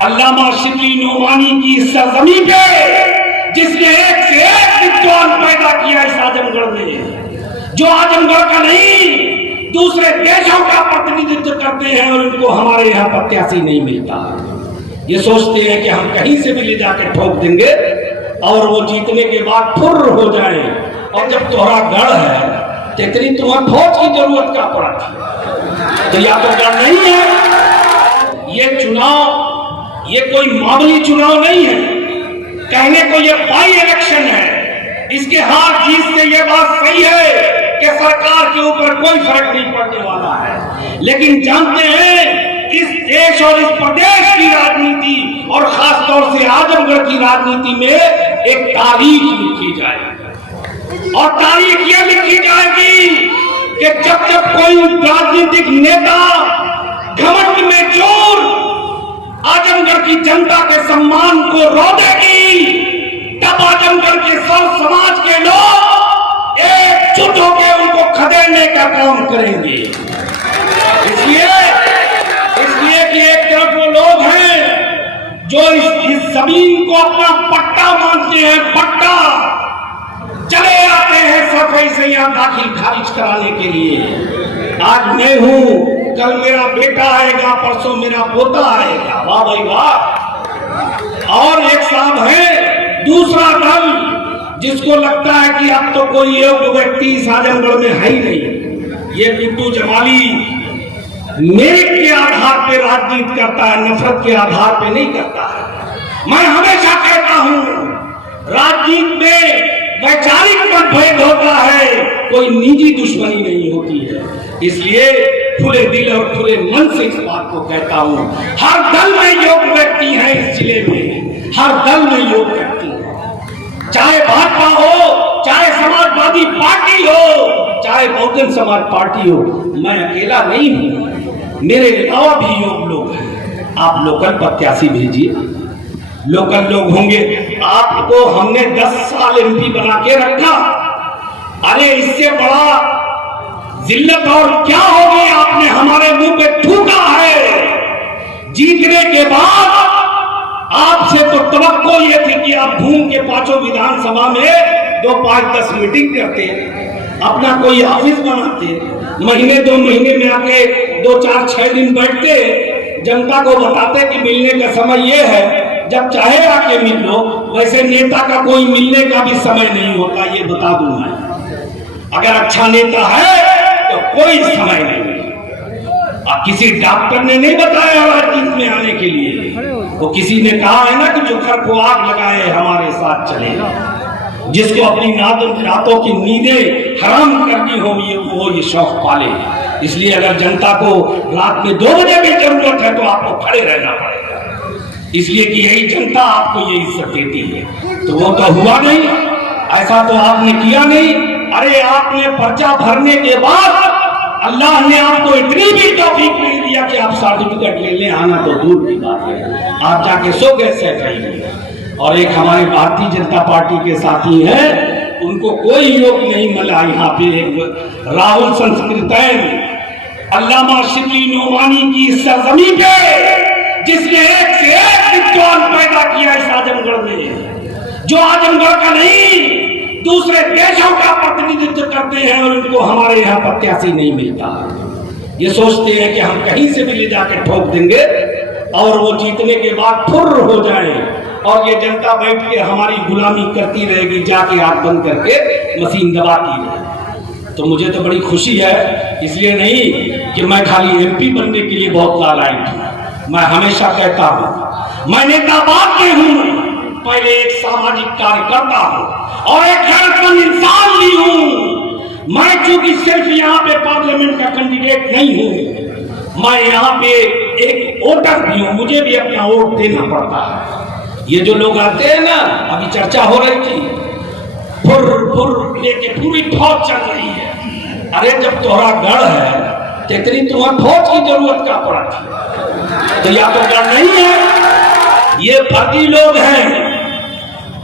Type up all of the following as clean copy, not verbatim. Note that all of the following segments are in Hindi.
अल्लामा शिबली नोमानी की सरजमी पे जिसने एक से एक विद्वान पैदा किया इस आजमगढ़ में, जो आजमगढ़ का नहीं दूसरे देशों का प्रतिनिधित्व करते हैं और उनको हमारे यहाँ प्रत्याशी नहीं मिलता। ये सोचते हैं कि हम कहीं से भी ले जाकर ठोक देंगे और वो जीतने के बाद फुर्र हो जाए। और जब तुम्हारा गढ़ है तो इतनी तुम्हें फौज की जरूरत क्या पड़ा थी? तो या तो गढ़ नहीं है। ये चुनाव ये कोई मामूली चुनाव नहीं है, कहने को ये बाई इलेक्शन है। इसके हार जीत से ये बात सही है कि सरकार के ऊपर कोई फर्क नहीं पड़ने वाला है, लेकिन जानते हैं इस देश और इस प्रदेश की राजनीति और खास तौर से आजमगढ़ की राजनीति में एक तारीख लिखी जाएगी। और तारीख ये लिखी जाएगी कि जब जब कोई राजनीतिक नेता घमंड में चोर आजमगढ़ की जनता के सम्मान को रो देगी, तब आजमगढ़ के सब समाज के लोग एकजुट होकर उनको खदेड़ने का काम करेंगे। इसलिए कि एक तरफ वो लोग हैं जो इस जमीन को अपना पट्टा मानते हैं, पट्टा चले आते हैं सफाई से यहाँ दाखिल खारिज कराने के लिए। आज मैं हूं, कल मेरा बेटा आएगा, परसों मेरा पोता आएगा, वाह भाई वाह। और एक साहब है दूसरा दल जिसको लगता है कि अब तो कोई योग्य व्यक्ति इस आजमगढ़ में है ही नहीं। ये गुड्डू जमाली मेरिट के आधार पे राजनीति करता है, नफरत के आधार पे नहीं करता है। मैं हमेशा कहता हूं राजनीति में वैचारिक मतभेद होता है, कोई निजी दुश्मनी नहीं होती है। इसलिए खुले दिल और खुले मन से इस बात को कहता हूं, हर दल में योग्य व्यक्ति है इस जिले में, हर दल में योग्य व्यक्ति है। चाहे भाजपा हो, चाहे समाजवादी पार्टी हो, चाहे बहुजन समाज पार्टी हो, मैं अकेला नहीं हूं, मेरे अलावा भी योग्य लोग हैं। आप लोकल प्रत्याशी भेजिए, लोकल लोग होंगे। आपको हमने 10 साल एमपी बना के रखा, अरे इससे बड़ा जिल्लत और क्या होगी? आपने हमारे मुंह पे थूका है। जीतने के बाद आपसे तो तवक्को ये थी कि आप घूम के पांचों विधानसभा में 2, 5, 10 मीटिंग करते, अपना कोई ऑफिस बनाते, महीने 2 महीने में आके 2, 4, 6 दिन बैठते, जनता को बताते कि मिलने का समय ये है, जब चाहे आके मिल लो। वैसे नेता का कोई मिलने का भी समय नहीं होता, ये बता दूं मैं। अगर अच्छा नेता है तो कोई समय नहीं। अब किसी डॉक्टर ने नहीं बताया राजनीति में आने के लिए, वो किसी ने कहा है ना कि जो घर को आग लगाए हमारे साथ चलेगा। जिसको अपनी रातों की नींदें हराम करनी हो वो ये शौक पाले। इसलिए अगर जनता को रात में 2 बजे भी जरूरत है तो आपको खड़े रहना पड़ेगा, इसलिए कि यही जनता आपको ये इज्जत देती है। तो वो तो हुआ नहीं, ऐसा तो आपने किया नहीं। अरे आपने पर्चा भरने के बाद अल्लाह ने आपको इतनी भी तौफीक नहीं दिया कि आप सर्टिफिकेट ले लें, आना तो दूर की बात है, आप जाके सो गए से। और एक हमारे भारतीय जनता पार्टी के साथी हैं, उनको कोई योग नहीं मिला यहाँ पे। एक राहुल संस्कृतैन अल्लामा शिबली नोमानी की सरजमी पे जिसने एक से एक विद्वान पैदा किया इस आजमगढ़ में, जो आजमगढ़ का नहीं दूसरे देशों का प्रतिनिधित्व करते हैं और उनको हमारे यहाँ प्रत्याशी नहीं मिलता। ये सोचते हैं कि हम कहीं से भी ले जाकर ठोक देंगे और वो जीतने के बाद फुर्र हो जाए और ये जनता बैठ के हमारी गुलामी करती रहेगी, जाके आंख बंद करके मशीन दबाती रहे। तो मुझे तो बड़ी खुशी है, इसलिए नहीं कि मैं खाली एमपी बनने के लिए बहुत लालायित हूँ। मैं हमेशा कहता हूँ मैं नेता बात में हूँ, पहले एक सामाजिक कार्यकर्ता हूँ और एक गैरतमंद इंसान भी हूँ। मैं चूंकि सिर्फ यहाँ पे पार्लियामेंट का कैंडिडेट नहीं हूँ, मैं यहाँ पे एक वोटर भी हूँ, मुझे भी अपना वोट देना पड़ता है। ये जो लोग आते हैं ना, अभी चर्चा हो रही थी, फुर लेके पूरी फौज चल रही है। अरे जब तोहरा गढ़ है तो इतनी तुम्हें फौज की जरूरत क्या पड़ा थी? तो या तो गढ़ नहीं है, ये फर्जी लोग हैं,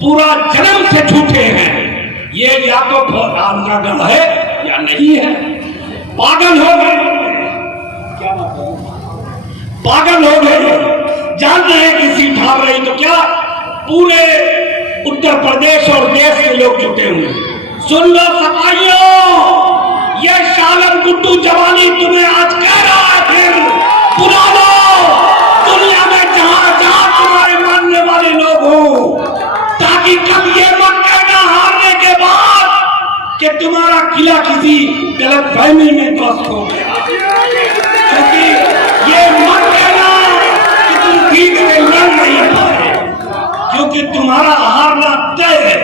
पूरा जन्म से झूठे हैं। ये या तो राम का गढ़ है या नहीं है। पागल हो गए, क्या बात है, पागल हो गए। जान रहे हैं कि सीट हार रही, तो क्या पूरे उत्तर प्रदेश और देश के लोग जुटे हुए। सुन लो सफाइयों, ये शालन गुड्डू जवानी तुम्हें आज कह रहा है, फिर बुला लो दुनिया में जहां जहां तुम्हारे मानने वाले लोग हो, ताकि कब ये मत कहना हारने के बाद कि तुम्हारा किला किसी गलत फहमी में ध्वस्त हो गया। क्योंकि ये मत कहना कि तुम ठीक से लड़ नहीं पाए, क्योंकि तुम्हारा हारना तय है।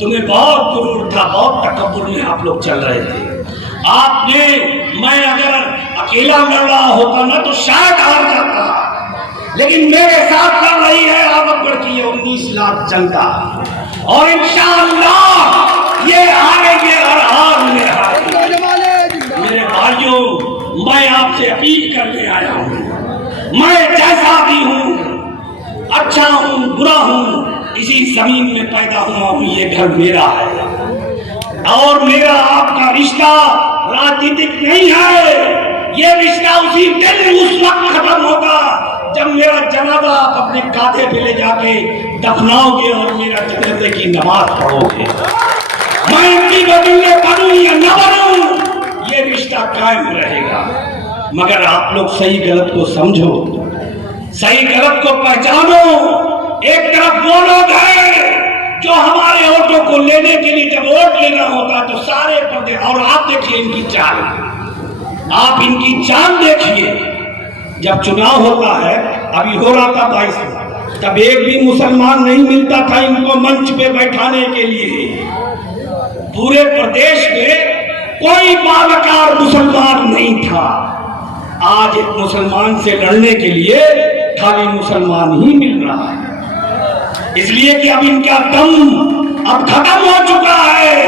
तुम्हें बहुत गुरूर था, बहुत तकब्बुर में आप लोग चल रहे थे। आपने, मैं अगर अकेला लड़ रहा होता ना तो शायद हार जाता, लेकिन मेरे साथ लड़ रही है आजमगढ़ की 19 लाख जनता, और इंशाअल्लाह ये हारेंगे और हारेंगे। मेरे भाइयों, मैं आपसे अपील करने आया हूं, मैं जैसा भी हूं, अच्छा हूं बुरा हूं, इसी जमीन में पैदा हुआ हूं, ये घर मेरा है और मेरा आपका रिश्ता राजनीतिक नहीं है। ये रिश्ता उसी दिन उस वक्त खत्म होगा जब मेरा जनाजा आप अपने कांधे पे ले जाके दफनाओगे और मेरा जनाजे की नमाज पढ़ोगे। मैं इनकी बदले बनूं या न बनूं, ये रिश्ता कायम रहेगा। मगर आप लोग सही गलत को समझो, सही गलत को पहचानो। एक तरफ वो लोग हैं जो हमारे वोटों को लेने के लिए, जब वोट लेना होता है तो सारे पर्दे, और आप देखिए इनकी चाल, आप इनकी चाल देखिए। जब चुनाव होता है, अभी हो रहा था 22 में, तब एक भी मुसलमान नहीं मिलता था इनको मंच पे बैठाने के लिए। पूरे प्रदेश में कोई बावकार मुसलमान नहीं था। आज एक मुसलमान से लड़ने के लिए खाली मुसलमान ही मिल रहा है, इसलिए कि अब इनका दम अब खत्म हो चुका है।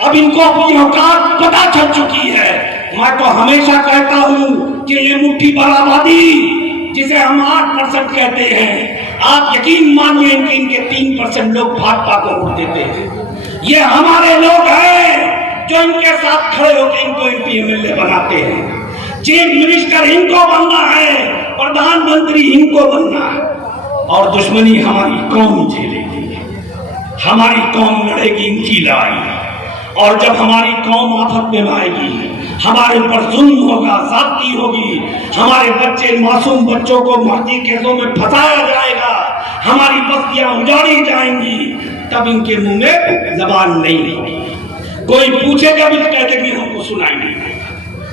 अब इनको अपनी औकात पता चल चुकी है। मैं तो हमेशा कहता हूं कि ये मुट्ठी भर आबादी जिसे हम 8% कहते हैं, आप यकीन मानिए इनके 3% लोग भाजपा को वोट देते हैं। ये हमारे लोग हैं जो इनके साथ खड़े होकर इनको MP MLA बनाते हैं। चीफ मिनिस्टर इनको बनना है, प्रधानमंत्री इनको बनना है, और दुश्मनी हमारी कौम झेलेगी, हमारी कौम लड़ेगी इनकी लड़ाई। और जब हमारी कौम आफत में आएगी, हमारे ऊपर जुल्म होगा, ज़्यादती होगी, हमारे बच्चे, मासूम बच्चों को मर्जी केसों में फंसाया जाएगा, हमारी बस्तियां उजाड़ी जाएंगी, तब इनके मुंह में जबान नहीं होगी। कोई पूछेगा भी तो कह देंगे हमको सुनाई नहीं,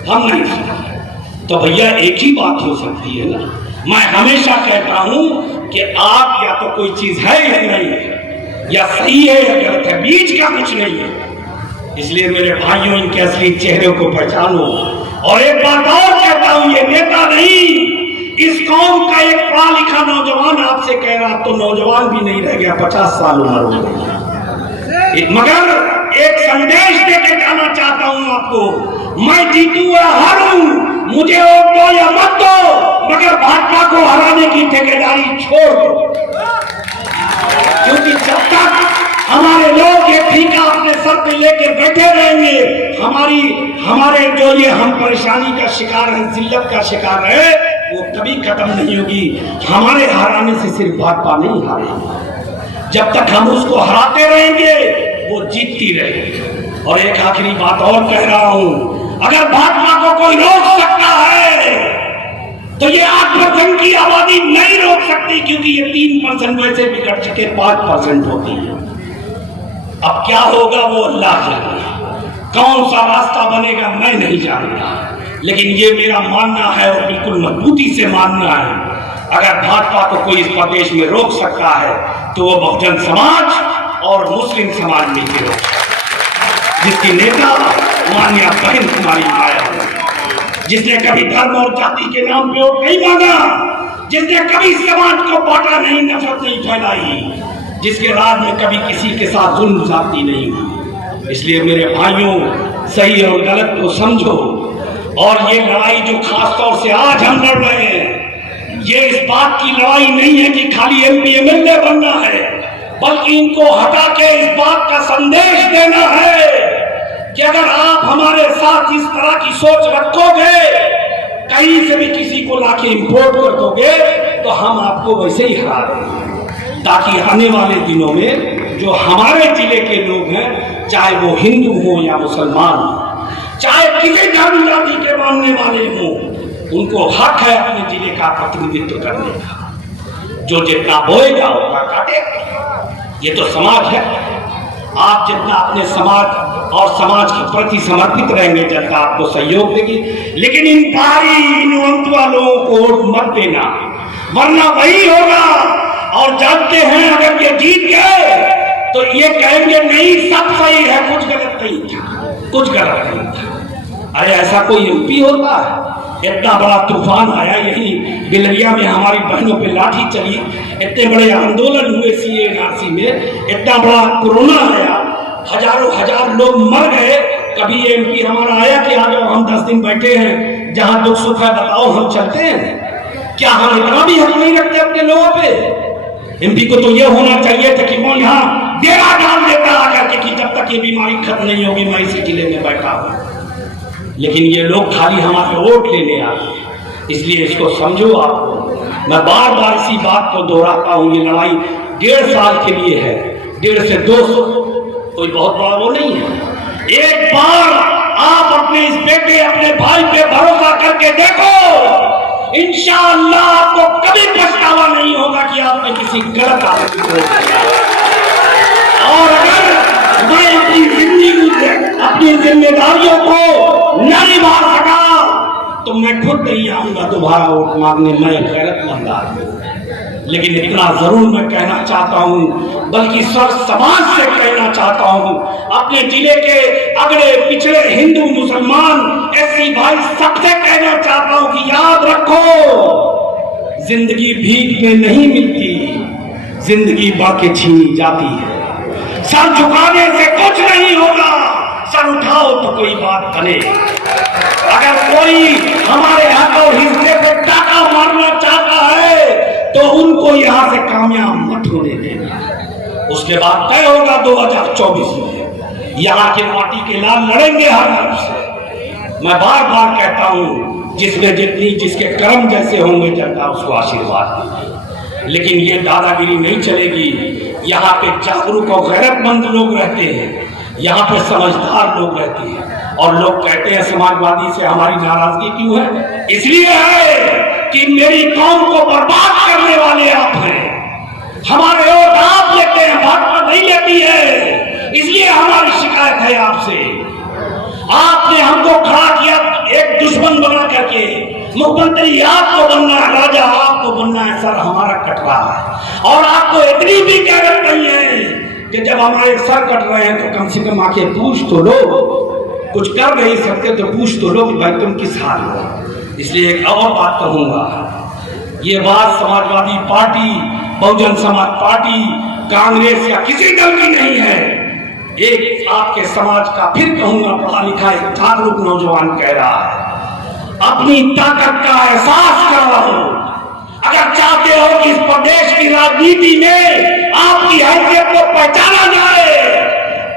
हम नहीं सुना। तो भैया एक ही बात हो सकती है ना। मैं हमेशा कहता हूं कि आप या तो कोई चीज है या नहीं है, या सही है या गलत है, बीच का कुछ नहीं है। इसलिए मेरे भाइयों, इनके असली चेहरे को पहचानो। और एक बात और कहता हूं, ये नेता नहीं, इस कौम का एक पढ़ा लिखा नौजवान आपसे कह रहा, तो नौजवान भी नहीं रह गया, 50 साल उम्र हो गई। मगर एक संदेश देके जाना चाहता हूं आपको, मैं जीतू या हारूं, मुझे वोट दो या मत दो, मगर भाजपा को हराने की ठेकेदारी छोड़ दो। क्योंकि जब तक हमारे लोग ये ठीका अपने सर पे लेके बैठे रहेंगे, हमारे जो ये हम परेशानी का शिकार है, जिल्लत का शिकार है, वो कभी खत्म नहीं होगी। हमारे हराने से सिर्फ भाजपा नहीं हारेगी, जब तक हम उसको हराते रहेंगे वो जीतती रहेगी। और एक आखिरी बात और कह रहा हूं, अगर भाजपा को कोई रोक सकता है तो ये 8% की आबादी नहीं रोक सकती, क्योंकि ये 3% वैसे बिगड़ चुके 5% होती है। अब क्या होगा वो अल्लाह जाने, कौन सा रास्ता बनेगा मैं नहीं जानता, लेकिन ये मेरा मानना है और बिल्कुल मजबूती से मानना है, अगर भाजपा को कोई इस प्रदेश में रोक सकता है तो वो बहुजन समाज और मुस्लिम समाज में ही रोक सकता है, जिसकी नेता माननीय बहन कुमारी माया, जिसने कभी धर्म और जाति के नाम पे वोट नहीं मांगा, जिसने कभी समाज को बांटा नहीं, नफरत नहीं फैलाई, जिसके राज में कभी किसी के साथ जुल्म ज्यादती नहीं हुई। इसलिए मेरे भाइयों, सही और गलत को समझो। और ये लड़ाई जो खासतौर से आज हम लड़ रहे हैं, ये इस बात की लड़ाई नहीं है कि खाली MP MLA बनना है, बल्कि इनको हटा के इस बात का संदेश देना है कि अगर आप हमारे साथ इस तरह की सोच रखोगे कहीं से भी किसी को लाके इंपोर्ट कर दोगे तो हम आपको वैसे ही हरा देंगे, ताकि आने वाले दिनों में जो हमारे जिले के लोग हैं, चाहे वो हिंदू हो या मुसलमान हो, चाहे किसी धर्म जाति के मानने वाले हो, उनको हक है अपने जिले का प्रतिनिधित्व करने का। जो जितना बोएगा उतना काटेगा। ये तो समाज है। आप जितना अपने समाज और समाज के प्रति समर्पित रहेंगे, जनता आपको सहयोग देगी। लेकिन इन बाहरी इन वालों को वोट मत देना, वरना वही होगा। और जानते हैं अगर ये जीत गए तो ये कहेंगे नहीं सब सही है, कुछ गलत नहीं था, कुछ गलत नहीं था। अरे ऐसा कोई एमपी होता है? इतना बड़ा तूफान आया, यही बिलरिया में हमारी बहनों पे लाठी चली, इतने बड़े आंदोलन हुए सीए एनआरसी में, इतना बड़ा कोरोना आया, हजारों हजार लोग मर गए। कभी एमपी हमारा आया कि आ जाओ हम 10 दिन बैठे हैं, जहां दुख सुख है बताओ हम चलते हैं? क्या हम इतना भी हक नहीं रखते अपने लोगों पे? एमपी को तो ये होना चाहिए था कि वो यहाँ डेरा डाल देता आकर के कि जब तक ये बीमारी खत्म नहीं होगी मैं इसी जिले में बैठा हूं। लेकिन ये लोग खाली हमारे वोट लेने आते हैं। इसलिए इसको समझो। आपको मैं बार बार इसी बात को दोहराता हूं, ये लड़ाई 1.5 साल के लिए है, 1.5 से 2 कोई बहुत बड़ा वो नहीं है। एक बार आप अपने इस बेटे अपने भाई पे भरोसा करके देखो, इंशाअल्लाह आपको कभी पछतावा नहीं होगा कि आपने किसी गलत आदमी को वोट दिया। और अगर मैं अपनी जिम्मेदारियों को न निभा सका तो मैं खुद नहीं आऊंगा दोबारा वोट मांगने, मैं गैरतमंद आदमी। लेकिन इतना जरूर मैं कहना चाहता हूं, बल्कि सर्व समाज से कहना चाहता हूं, अपने जिले के अगले पिछड़े हिंदू मुसलमान एससी भाई सबसे कहना चाहता हूं कि याद रखो, जिंदगी भीख में नहीं मिलती, जिंदगी बाके छीनी जाती है। सर झुकाने से कुछ नहीं होगा, सर उठाओ तो कोई बात बने। अगर कोई हमारे हक और हिस्से पे टाका मारना चाहता है तो उनको यहां से कामयाब मत होने देना। उसके बाद तय होगा 2024 में, यहाँ के माटी के लाल लड़ेंगे हर तरफ से। मैं बार बार कहता हूं, जिसमें जितनी जिसके कर्म जैसे होंगे जनता उसको आशीर्वाद देगी। लेकिन ये दादागिरी नहीं चलेगी। यहाँ पे जागरूक और गैरतमंद लोग रहते हैं, यहाँ पे समझदार लोग रहते हैं। और लोग कहते हैं समाजवादी से हमारी नाराजगी क्यों है? इसलिए है कि मेरी कौम को बर्बाद करने वाले आप हैं। हमारे वोट आप लेते हैं, भाजपा नहीं लेती है। इसलिए हमारी शिकायत है आपसे। आपने हमको खड़ा किया एक दुश्मन बना करके। मुख्यमंत्री आपको बनना है, राजा आपको बनना है, सर हमारा कट रहा है। और आपको इतनी भी गैरत नहीं है कि जब हमारे सर कट रहे हैं तो कम से कम आके पूछ तो लो। कुछ कर नहीं सकते तो पूछ तो लो कि भाई तुम किस हाल हो। इसलिए एक और बात कहूंगा, ये बात समाजवादी पार्टी, बहुजन समाज पार्टी, कांग्रेस या किसी दल की नहीं है। एक आपके समाज का, फिर कहूंगा, पढ़ा लिखा एक जागरूक नौजवान कह रहा है, अपनी ताकत का एहसास करो। अगर चाहते हो कि इस प्रदेश की राजनीति में आपकी हैसियत को पहचाना जाए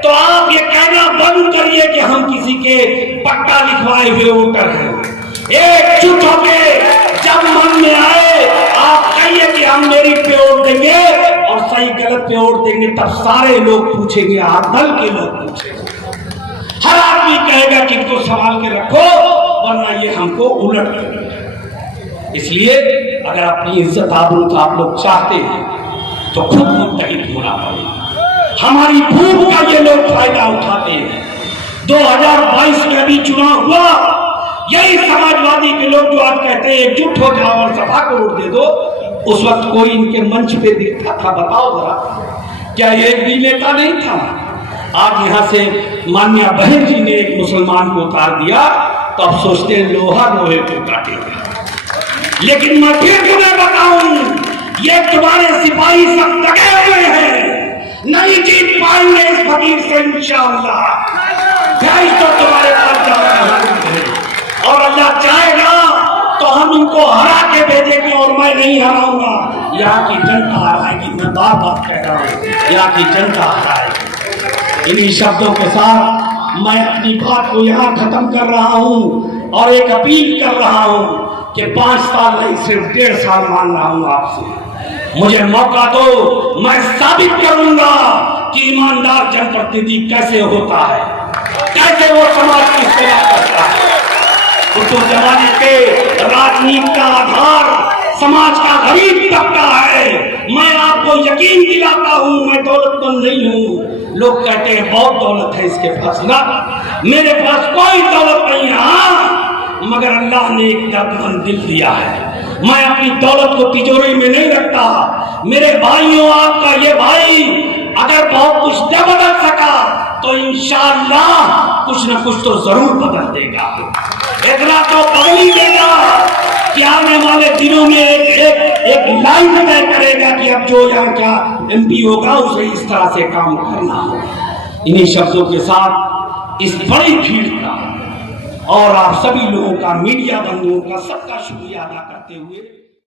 तो आप ये कहना बंद करिए कि हम किसी के पट्टा लिखवाए हुए वोटर हैं। एकजुट होकर जब मन में आए आप कहिए कि हम मेरी पे वोट देंगे और सही गलत पे वोट देंगे, तब सारे लोग पूछेंगे, हर दल के लोग पूछेंगे, हर आदमी कहेगा कि इनको संभाल के रखो वरना ये हमको उलट देंगे। इसलिए अगर अपनी इज्जत आबरू आप लोग चाहते हैं तो खुद मुत्तहिद होना पड़ेगा। हमारी भूख का ये लोग फायदा उठाते हैं। 2022 में अभी चुनाव हुआ, यही समाजवादी के लोग जो आज कहते हैं एकजुट हो जाओ और सभा को वोट दे दो, उस वक्त कोई इनके मंच पे दिखता था? बताओ जरा, क्या ये एक भी नेता नहीं था? आज यहाँ से मान्या बहन जी ने एक मुसलमान को उतार दिया तो अब सोचते हैं लोहा लोहे को काटेगा। लेकिन मैं फिर तुम्हें बताऊं, ये तुम्हारे सिपाही सब लगे हुए हैं, नहीं जीत पाएंगे इस फकीर से इंशाअल्लाह। तो तुम्हारे पास जाना और अल्लाह चाहेगा तो हम इनको हरा के भेजेंगे और मैं नहीं हराऊंगा। यहाँ की जनता हराएगी, मैं बार बार कह रहा हूँ, यहाँ की जनता हराएगी। इन्हीं शब्दों के साथ मैं अपनी बात को यहाँ खत्म कर रहा हूँ। और एक अपील कर रहा हूं कि 5 साल नहीं, सिर्फ 1.5 साल मान रहा हूं आपसे। मुझे मौका दो, मैं साबित करूंगा कि ईमानदार जनप्रतिनिधि कैसे होता है, कैसे वो समाज की सेवा करता है। उस जमाने के राजनीति का आधार समाज का गरीब तबका है। मैं आपको यकीन दिलाता हूं, मैं दौलतमंद नहीं हूं। लोग कहते हैं बहुत दौलत है इसके पास, ना, मेरे पास कोई दौलत नहीं है, हाँ, मगर अल्लाह ने एक दर्दमंद दिल दिया है। मैं अपनी दौलत को तिजोरी में नहीं रखता। मेरे भाइयों, आपका ये भाई अगर बहुत कुछ न बदल सका तो इंशाअल्लाह कुछ न कुछ तो जरूर बदल देगा। इतना तो बदल ही देगा कि आने वाले दिनों में एक लाइन तय करेगा कि अब जो यहाँ क्या MP होगा उसे इस तरह से काम करना हो। इन्हीं शब्दों के साथ इस बड़ी भीड़ का और आप सभी लोगों का, मीडिया बंधुओं का, सबका शुक्रिया अदा करते हुए